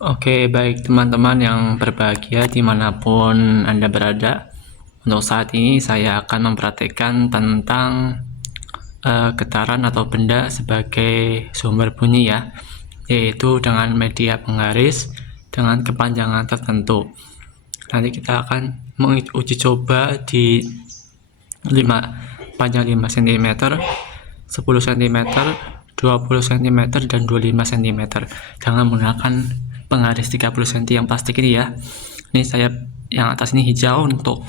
Oke, baik teman-teman yang berbahagia dimanapun Anda berada. Untuk saat ini saya akan mempraktekkan tentang getaran atau benda sebagai sumber bunyi ya, yaitu dengan media penggaris dengan kepanjangan tertentu. Nanti kita akan menguji coba di 5, panjang 5 cm, 10 cm, 20 cm, dan 25 cm dengan menggunakan penggaris 30 cm yang plastik ini ya. Ini saya yang atas ini hijau untuk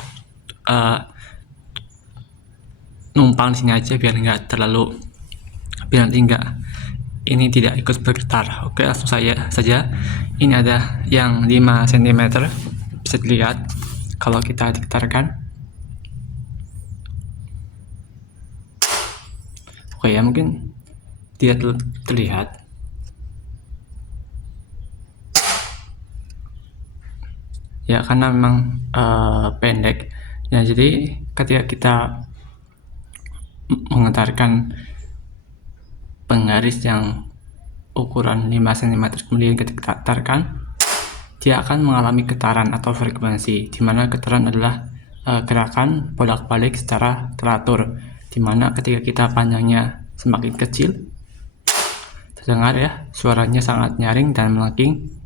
numpang di sini aja biar nanti enggak ini tidak ikut bergetar. Oke, langsung saja. Ini ada yang 5 cm, bisa dilihat kalau kita getarkan. Oke ya, mungkin tidak terlihat ya karena memang pendek ya. Jadi ketika kita menggetarkan penggaris yang ukuran 5 cm kemudian kita getarkan, dia akan mengalami getaran atau frekuensi, dimana getaran adalah gerakan bolak-balik secara teratur, dimana ketika kita panjangnya semakin kecil terdengar ya suaranya sangat nyaring dan melengking.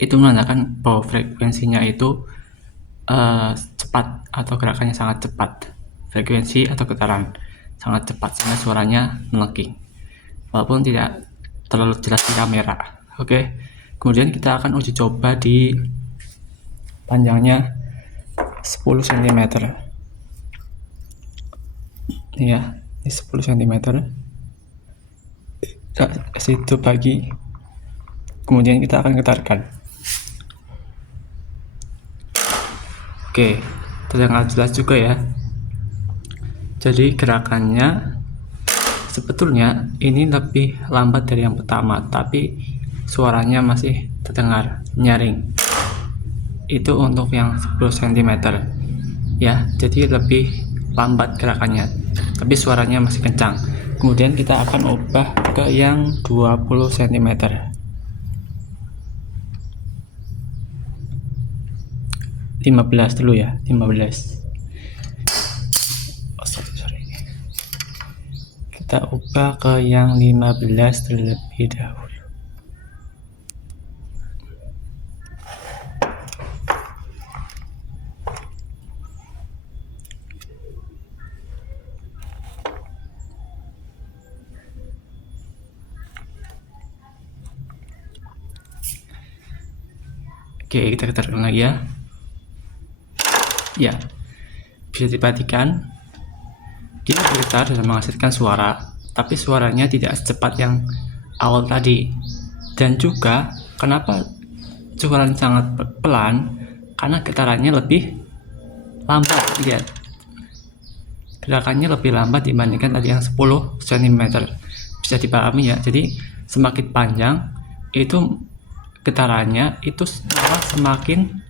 Itu menandakan bahwa frekuensinya itu cepat atau gerakannya sangat cepat. Frekuensi atau getaran sangat cepat sehingga suaranya melengking walaupun tidak terlalu jelas di kamera. Oke, kemudian kita akan uji coba di panjangnya 10 cm ya, ini 10 cm situ bagi, kemudian kita akan getarkan. Oke, terdengar jelas juga ya. Jadi gerakannya sebetulnya ini lebih lambat dari yang pertama, tapi suaranya masih terdengar nyaring. Itu untuk yang 10 cm ya, jadi lebih lambat gerakannya, tapi suaranya masih kencang. Kemudian kita akan ubah ke yang 20 cm. 15 dulu ya, 15. Sorry. Kita ubah ke yang 15 terlebih dahulu. Oke, kita getarkan lagi ya. Ya, bisa diperhatikan dia bergetar dan menghasilkan suara, tapi suaranya tidak secepat yang awal tadi. Dan juga kenapa suaranya sangat pelan, karena getarannya lebih lambat. Lihat, gerakannya lebih lambat dibandingkan tadi yang 10 cm. Bisa dipahami ya. Jadi semakin panjang itu getarannya itu malah semakin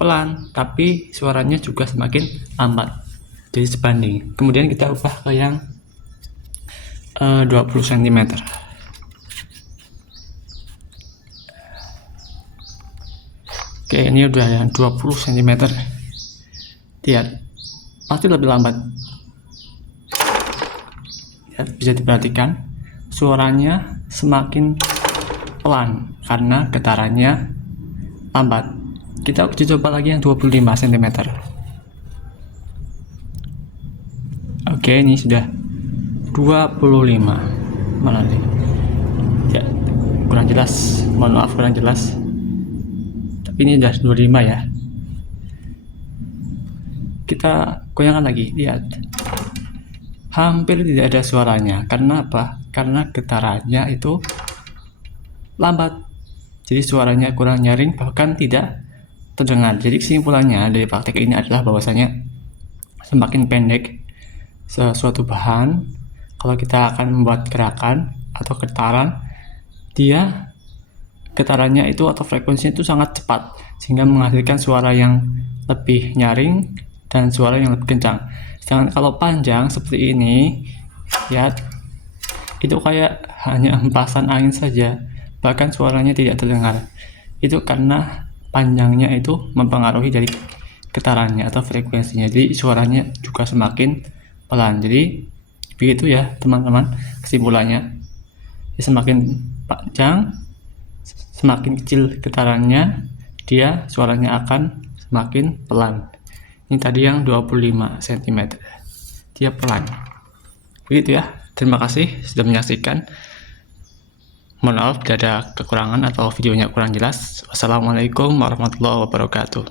pelan, tapi suaranya juga semakin lambat, jadi sebanding. Kemudian kita ubah ke yang 20 cm. Oke, ini udah yang 20 cm. Lihat, pasti lebih lambat. Lihat, bisa diperhatikan suaranya semakin pelan karena getarannya lambat. Kita uji coba lagi yang 25 cm. Oke, ini sudah 25. Mana nih? Ya, kurang jelas. Mohon maaf kurang jelas. Tapi ini sudah 25 ya. Kita goyangkan lagi, lihat. Hampir tidak ada suaranya. Karena apa? Karena getarannya itu lambat. Jadi suaranya kurang nyaring, bahkan tidak terdengar. Jadi kesimpulannya dari praktek ini adalah bahwasanya semakin pendek sesuatu bahan, kalau kita akan membuat gerakan atau getaran, dia getarannya itu atau frekuensinya itu sangat cepat sehingga menghasilkan suara yang lebih nyaring dan suara yang lebih kencang. Sedangkan kalau panjang seperti ini ya, itu kayak hanya hempasan angin saja, bahkan suaranya tidak terdengar. Itu karena panjangnya itu mempengaruhi dari getarannya atau frekuensinya, jadi suaranya juga semakin pelan. Jadi begitu ya teman-teman, kesimpulannya semakin panjang, semakin kecil getarannya, dia suaranya akan semakin pelan. Ini tadi yang 25 cm, dia pelan. Begitu ya. Terima kasih sudah menyaksikan. Mohon maaf bila ada kekurangan atau videonya kurang jelas. Wassalamualaikum warahmatullahi wabarakatuh.